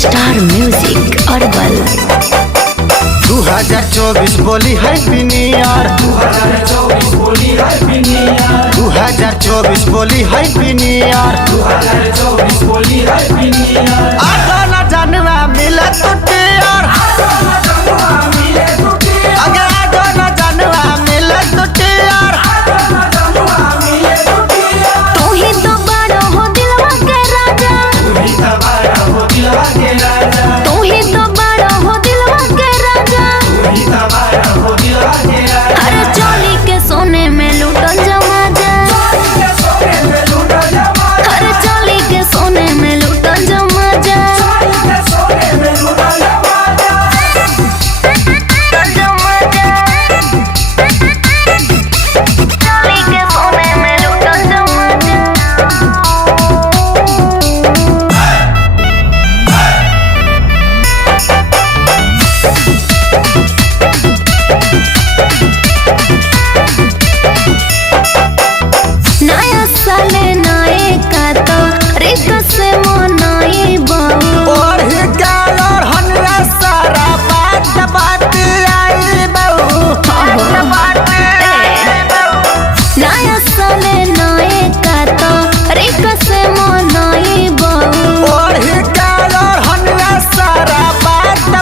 star music herbal 2024 बोली है पिनियर 2024 बोली है पिनियर 2024 बोली है पिनियर 2024 बोली है पिनियर आगा ना जानवा मिले तो टियर आगे आगा ना जानवा मिले तो टियर तू ही तो बड़ा हो दिलवा के राजा तू ही तो बड़ा हो दिलवा के राजा तू ही तो बड़ा हो दिलवा के राजा तू ही तो बड़ा हो दिलवा के राजा अरे चोली के सोने में लूटल जमा जा अरे चोली के सोने में लूटल जमा जा नया साले नए का तो रित से मनाई बाबू और ही गाल और हनरा सारा बात आई बहू नया साले नए का तो रित से मनाई बाबू और ही गाल और हनरा सारा बात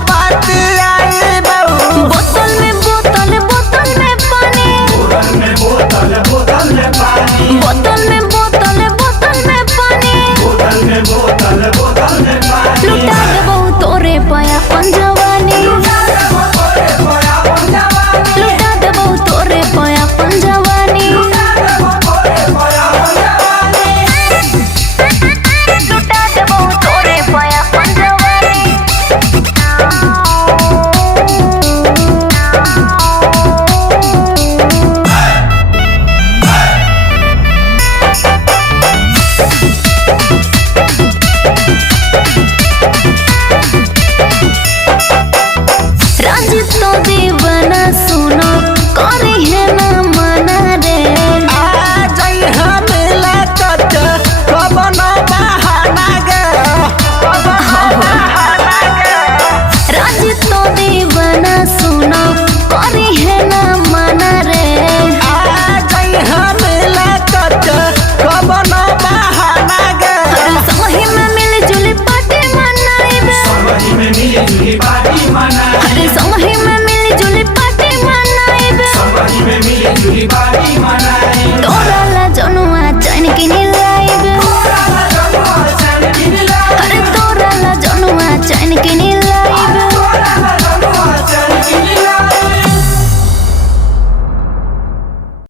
आई बहू बोतल में बोतल बोतल में पानी बोतल में बोतल बोतल में पानी बोतल में बोतल बोतल में पानी बोतल में बोतल बोतल में पानी लुटा देबो तोरे पाया पंजवानी लुटा देबो तोरे पाया पंजवानी लुटा देबो तोरे पाया पंजवानी रंजित तो दीवाना सुनो करी है ना मना रे आ जाई हमेला तक कब न बहाना गे रंजित तो दीवाना सुनो करी है ना मना रे आ जाई हमेला तक कब न बहाना गे अरे समही में मिल जुली पार्टी मनाइबे समझ में मिली जुली पार्टी मनाई अरे समही में मिल जुली पार्टी मनाइबे समझ में मिली जुली